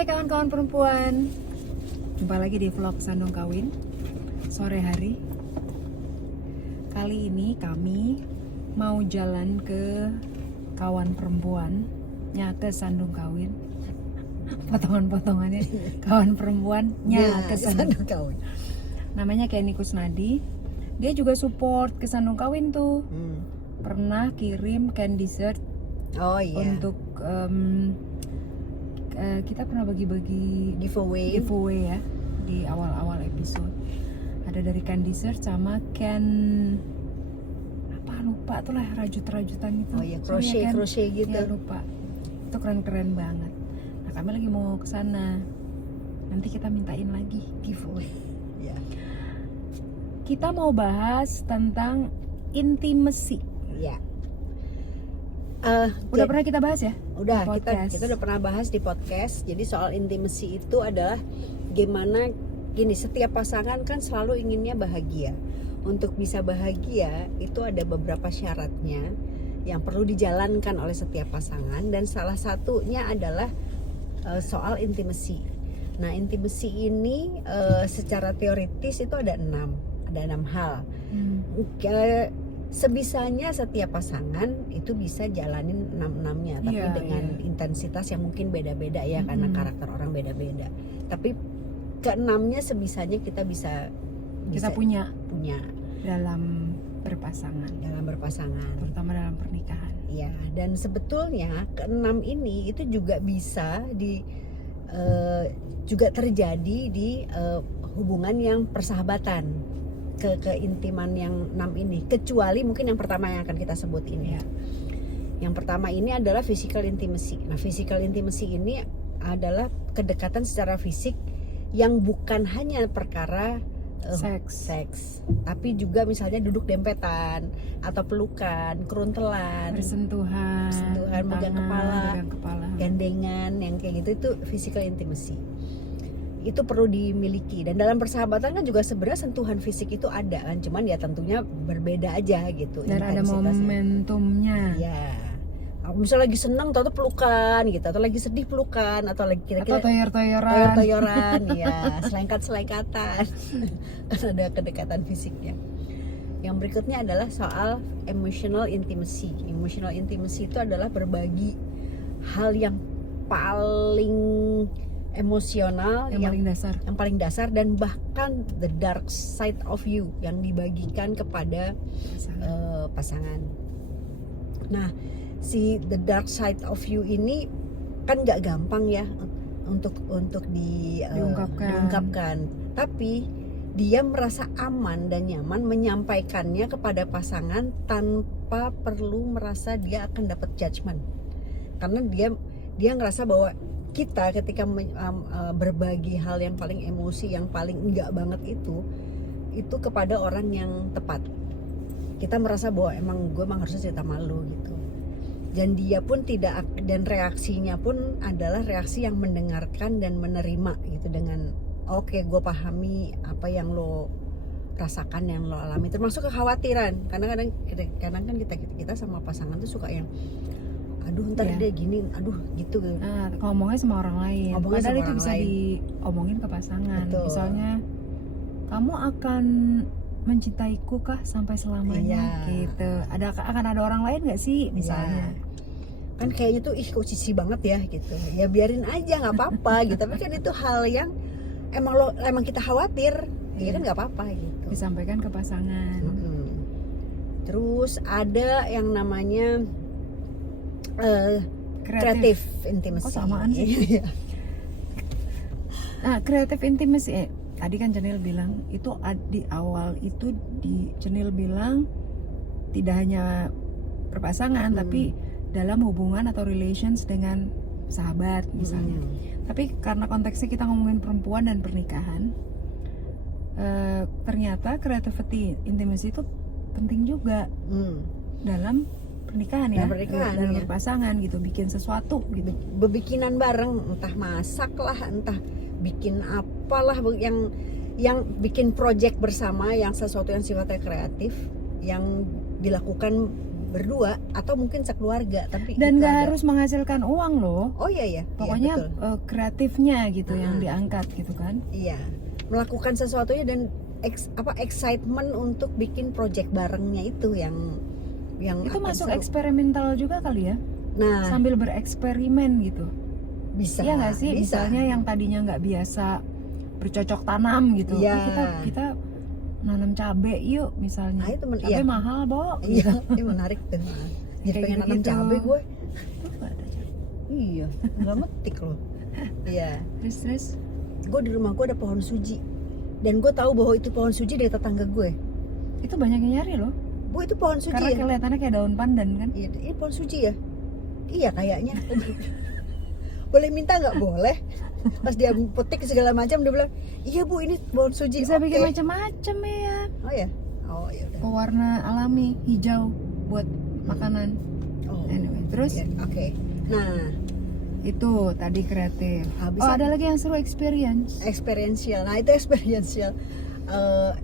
Hai kawan-kawan perempuan, jumpa lagi di vlog Sandung Kawin sore hari. Kali ini kami mau jalan ke kawan perempuannya ke Sandung Kawin. Potongan-potongannya kawan perempuannya ke Sandung Kawin. Namanya Kenny Kusnadi. Dia juga support ke Sandung Kawin tuh. Pernah kirim candy dessert untuk kita pernah bagi-bagi giveaway ya di awal-awal episode. Ada dari can dessert sama can apa lupa tuh lah, rajut-rajutan itu. Crochet gitu. Ya, lupa. Itu keren-keren banget. Nah, kami lagi mau ke sana. Nanti kita mintain lagi giveaway. Ya. Kita mau bahas tentang intimacy. Ya. Udah pernah kita bahas ya? Udah, kita udah pernah bahas di podcast. Jadi soal intimacy itu adalah gimana gini, setiap pasangan kan selalu inginnya bahagia. Untuk bisa bahagia itu ada beberapa syaratnya yang perlu dijalankan oleh setiap pasangan, dan salah satunya adalah soal intimacy. Nah, intimacy ini secara teoritis itu ada enam hal. Sebisanya setiap pasangan itu bisa jalanin enam-enamnya, tapi dengan intensitas yang mungkin beda-beda ya, karena karakter orang beda-beda. Tapi keenamnya sebisanya kita bisa punya dalam berpasangan, terutama dalam pernikahan. Ya, dan sebetulnya keenam ini itu juga bisa juga terjadi di hubungan yang persahabatan, keintiman yang 6 ini, kecuali mungkin yang pertama yang akan kita sebut ini. Yang pertama ini adalah physical intimacy. Nah, physical intimacy ini adalah kedekatan secara fisik yang bukan hanya perkara seks, tapi juga misalnya duduk dempetan atau pelukan, keruntelan, bersentuhan, megang kepala, gandengan, yang kayak gitu, itu physical intimacy. Itu perlu dimiliki. Dan dalam persahabatan kan juga sebenarnya sentuhan fisik itu ada kan, cuman ya tentunya berbeda aja gitu. Dan ada momentumnya. Ya, misalnya lagi seneng atau pelukan gitu, atau lagi sedih pelukan, atau lagi kira-kira toyor-toyoran ya, selengkat-selengkatan. Kan ada kedekatan fisiknya. Yang berikutnya adalah soal emotional intimacy. Emotional intimacy itu adalah berbagi hal yang paling emosional, yang paling dasar, dan bahkan the dark side of you yang dibagikan kepada pasangan. Nah, si the dark side of you ini kan nggak gampang ya untuk diungkapkan, tapi dia merasa aman dan nyaman menyampaikannya kepada pasangan tanpa perlu merasa dia akan dapat judgment, karena dia ngerasa bahwa kita ketika berbagi hal yang paling emosi, yang paling enggak banget itu kepada orang yang tepat, kita merasa bahwa gue harusnya cerita malu gitu. Dan dia pun tidak, dan reaksinya pun adalah reaksi yang mendengarkan dan menerima gitu, dengan oke, gue pahami apa yang lo rasakan, yang lo alami, termasuk kekhawatiran. Kadang-kadang kan kita sama pasangan tuh suka yang aduh ntar dia gini, aduh gitu. Nah, ngomongnya sama orang lain. Padahal itu bisa diomongin ke pasangan. Betul. Misalnya, kamu akan mencintaiku kah sampai selamanya? Gitu. Akan ada orang lain nggak sih misalnya? Kan kayaknya tuh kok cici banget ya gitu. Ya biarin aja, nggak apa-apa gitu. Tapi kan itu hal yang emang kita khawatir. Ya kan nggak apa-apa gitu. Disampaikan ke pasangan. Terus ada yang namanya creative intimacy. Kok samaan sih? Nah, creative intimacy, tadi kan Cenil bilang itu di awal itu, Cenil bilang tidak hanya berpasangan, tapi dalam hubungan atau relations dengan sahabat misalnya. Tapi karena konteksnya kita ngomongin perempuan dan pernikahan, ternyata creativity intimacy itu penting juga dalam pernikahan ya, dalam berpasangan gitu, bikin sesuatu gitu, bebikinan bareng, entah masak lah, entah bikin apalah, yang bikin project bersama, yang sesuatu yang sifatnya kreatif, yang dilakukan berdua atau mungkin sekeluarga, tapi Dan itu nggak ada. harus menghasilkan uang loh. Oh iya ya. Pokoknya iya, betul. kreatifnya gitu yang Mm-mm. diangkat gitu kan. Iya, melakukan sesuatunya dan excitement untuk bikin project barengnya itu yang Itu akan masuk seru. eksperimental juga kali ya. Nah, Sambil bereksperimen gitu. bisa. Iya nggak sih? Bisa. Misalnya yang tadinya nggak biasa bercocok tanam gitu. Iya. Kita nanam cabe yuk misalnya. Nah, itu Cabe iya. mahal, Bo. Iya, ini menarik tuh. Jadi Kayak pengen nanam gitu-gitu. cabai gue. Oh, nggak ada cabe. Iya, nggak metik loh. Iya, Terus gue di rumah gue ada pohon suji. Dan gue tahu bahwa itu pohon suji dari tetangga gue. itu banyak yang nyari loh. Bu, itu pohon suji Karena ya? kelihatannya kayak daun pandan kan. Iya, ini pohon suji ya? Iya kayaknya. Boleh minta nggak? Boleh. Pas dia petik segala macam dia bilang, iya bu ini pohon suji. Bisa Oke. bikin macam-macam ya. Oh ya? Oh ya udah. Pewarna alami hijau buat makanan. Oh. Anyway, terus Ya, oke. Nah, itu tadi kreatif. Habis Oh, itu- ada lagi yang seru experience. experiential. Nah itu experiential.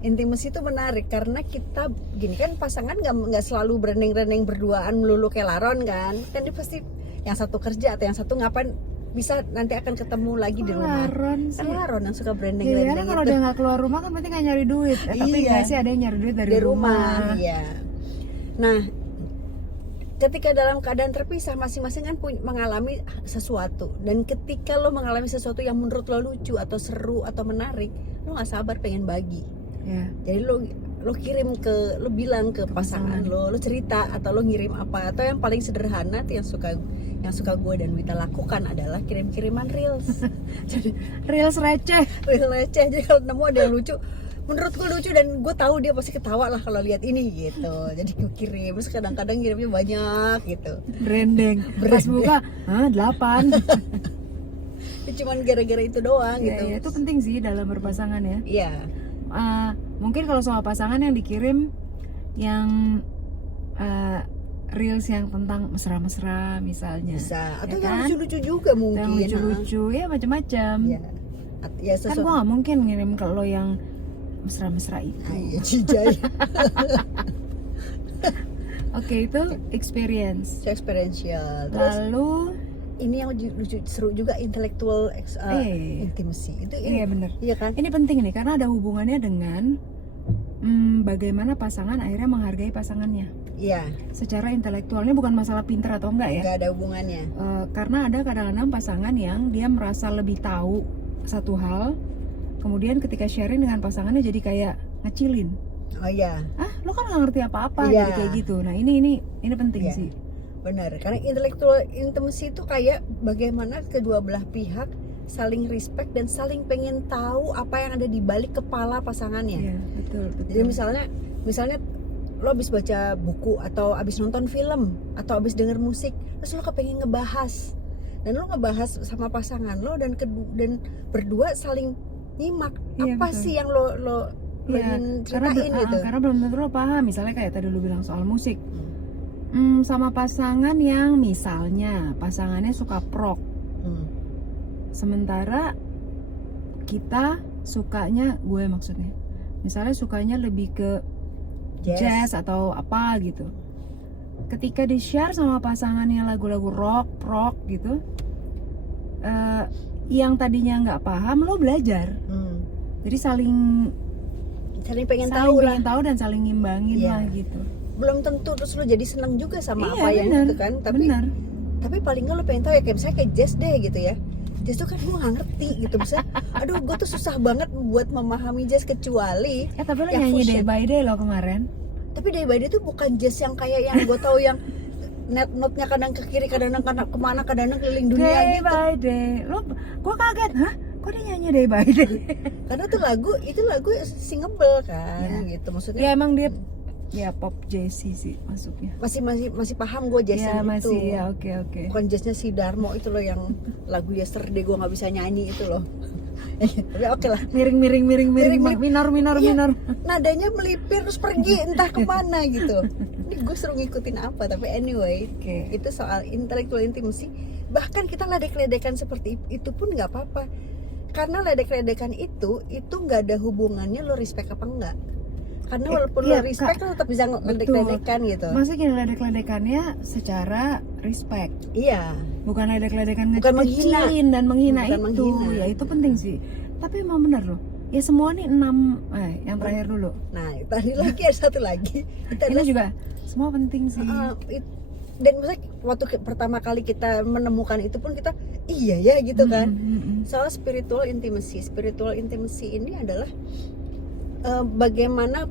Intimacy itu menarik karena kita gini kan pasangan nggak selalu berending-rending berduaan melulu kayak laron kan dia pasti yang satu kerja atau yang satu ngapain bisa nanti akan ketemu lagi di rumah. Laron sih. Kan laron yang suka Jadi branding-branding karena kalau itu dia nggak keluar rumah kan berarti nggak nyari duit. Tapi Iya. nggak sih ada yang nyari duit dari di rumah. Iya. Nah, ketika dalam keadaan terpisah masing-masing kan mengalami sesuatu dan ketika lo mengalami sesuatu yang menurut lo lucu atau seru atau menarik, lo nggak sabar pengen bagi. Ya. Jadi lo kirim lo bilang ke pasangan pasangan. lo cerita atau lo ngirim apa atau yang paling sederhana tuh yang suka gue dan Wita lakukan adalah kirim-kiriman reels. Jadi Reels receh. reels receh, jadi kalau nemu ada yang lucu menurut gue lucu dan gue tahu dia pasti ketawa lah kalau lihat ini gitu. Jadi gue kirim, terus kadang-kadang kirimnya banyak gitu. Branding. Pas buka, 8. Itu cuman gara-gara itu doang Ya, gitu. ya, itu penting sih dalam berpasangan ya. Iya. Mungkin kalau soal pasangan yang dikirim yang reels yang tentang mesra-mesra misalnya. Bisa. Atau Ya yang kan? lucu-lucu juga Yang mungkin. lucu-lucu ya macam-macam. Iya. Ya Kan gue nggak mungkin ngirim ke lo yang mesra-mesra itu. Iya, Cijay. Oke, itu experience. Experiential. Terus Lalu ini yang lucu seru juga intellectual intimacy. Itu iya bener. Iya kan? Ini penting nih karena ada hubungannya dengan bagaimana pasangan akhirnya menghargai pasangannya Iya. secara intelektual. Ini bukan masalah pinter atau enggak ya. Nggak ada hubungannya. Karena ada kadang-kadang pasangan yang dia merasa lebih tahu satu hal, kemudian ketika sharing dengan pasangannya jadi kayak ngecilin. Oh iya, Lo kan nggak ngerti apa-apa, Iya. jadi kayak gitu. Nah ini penting Iya. sih. benar. Karena intellectual intimacy itu kayak bagaimana kedua belah pihak saling respect dan saling pengen tahu apa yang ada di balik kepala pasangannya. Iya betul. Jadi misalnya lo habis baca buku atau habis nonton film atau habis denger musik, terus lo kepengen ngebahas dan lo ngebahas sama pasangan lo dan berdua saling nyimak Iya, apa betul. sih yang lo Iya, ingin karena ceritain gitu. karena belum tentu lo paham. Misalnya kayak tadi lo bilang soal musik. Sama pasangan yang misalnya pasangannya suka prog, sementara kita sukanya, gue maksudnya, misalnya sukanya lebih ke jazz atau apa gitu. Ketika di share sama pasangannya lagu-lagu rock gitu, yang tadinya nggak paham lo belajar. Jadi saling pengen tahu lah. pengen tahu dan saling ngimbangin Iya. lah gitu. Belum tentu terus lo jadi senang juga sama Iya, apa yang bener, itu kan, tapi paling nggak lo pengen tahu ya, kayak misalnya kayak jazz deh gitu ya. Jazz tuh kan gue nggak ngerti gitu, misalnya aduh gue tuh susah banget buat memahami jazz kecuali Tapi lo yang nyanyi fusion. Day by Day lo kemarin. Tapi Day by Day tuh bukan jazz yang kayak yang gue tahu yang note-nya kadang ke kiri, kadang kemana, kadang keliling dunia Day gitu. by Day. Gue kaget, kok dia nyanyi Day by Day? Karena tuh lagu singable kan, Iya. gitu maksudnya. Ya emang dia ya pop jazzy sih masuknya. Masih paham gue jazz Ya yang masih itu. ya, oke. Bukan jazznya si Darmo itu loh yang lagu Yesterday gue nggak bisa nyanyi itu loh. Tapi oke lah. Miring, minor. Iya. Nadanya melipir terus pergi entah kemana gitu. Ini gue suruh ngikutin apa, tapi anyway, Oke. itu soal intellectual intimacy. Bahkan kita ledek-ledekan seperti itu pun nggak apa-apa, karena ledek-ledekan itu nggak ada hubungannya lo respect apa enggak. Karena walaupun iya, lo respect lo tetap bisa ledek-ledekan gitu. Maksudnya gini, ledek-ledekannya secara respect, Iya. bukan ledek-ledekan Bukan menghina. ngecilin dan menghina Bukan itu. menghina. Ya itu penting sih. Tapi emang bener loh. Ya semua nih 6 yang terakhir dulu. Nah, tadi lagi ada satu lagi. Itu Ini adalah juga semua penting sih. dan misalnya waktu pertama kali kita menemukan itu pun kita iya ya gitu kan. Soal spiritual intimacy ini adalah bagaimana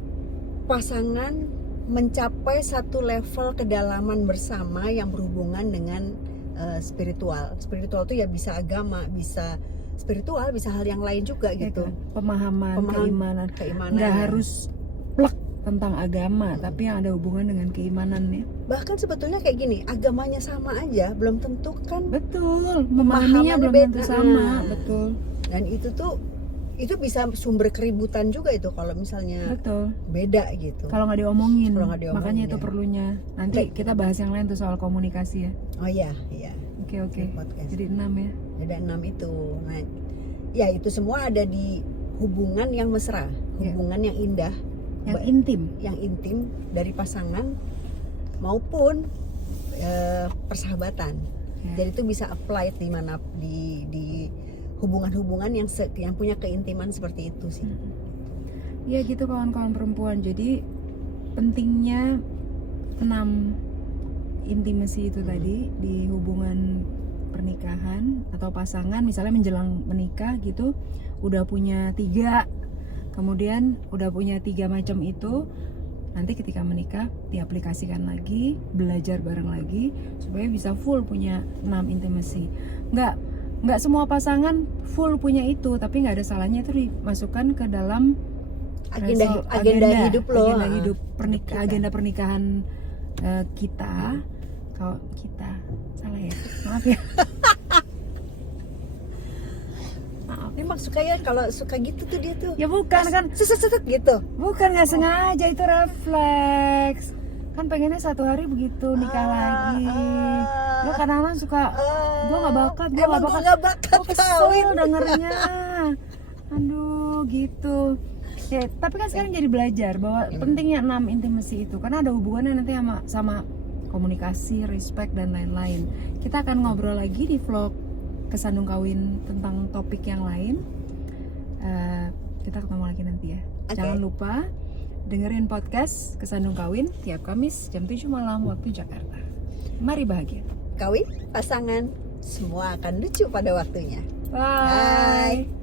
pasangan mencapai satu level kedalaman bersama yang berhubungan dengan spiritual itu ya bisa agama, bisa spiritual, bisa hal yang lain juga gitu. Pemahaman, keimanan. Nggak harus plek tentang agama, tapi yang ada hubungan dengan keimanannya. Bahkan sebetulnya kayak gini, agamanya sama aja belum tentu kan. Betul, memahaminya belum tentu sama. Betul. Dan itu bisa sumber keributan juga itu kalau misalnya Betul. beda gitu. Kalau nggak diomongin. Makanya itu ya. perlunya. Nanti kita bahas yang lain tuh soal komunikasi ya. Oh iya. Oke. Jadi 6 ya. Ada 6 itu. Nah, ya itu semua ada di hubungan yang mesra, hubungan yang indah, yang intim dari pasangan maupun persahabatan. Jadi itu bisa apply di mana di hubungan-hubungan yang punya keintiman seperti itu sih. Ya gitu kawan-kawan perempuan. Jadi pentingnya 6 intimacy itu tadi di hubungan pernikahan atau pasangan, misalnya menjelang menikah gitu, udah punya 3, kemudian udah punya 3 macam itu, nanti ketika menikah diaplikasikan lagi, belajar bareng lagi supaya bisa full punya 6 intimacy. Nggak semua pasangan full punya itu, tapi nggak ada salahnya itu dimasukkan ke dalam agenda hidup lo, agenda pernikahan kita. Kalau kita salah ya, maaf ya. Memang suka ya kalau suka gitu tuh dia tuh. Ya bukan kan, seset gitu. Bukan nggak sengaja, itu refleks. Kan pengennya satu hari begitu nikah lagi. Lo kadang-kadang suka, gue nggak bakat. Gue kesel dengernya. Aduh gitu. Ya, tapi kan sekarang jadi belajar bahwa pentingnya 6 intimacy itu, karena ada hubungannya nanti sama komunikasi, respect dan lain-lain. Kita akan ngobrol lagi di vlog Kesandung Kawin tentang topik yang lain. Kita ketemu lagi nanti ya. Jangan lupa dengerin podcast Kesandung Kawin tiap Kamis jam 7 malam waktu Jakarta. Mari bahagia. Kawin, pasangan, semua akan lucu pada waktunya. Bye.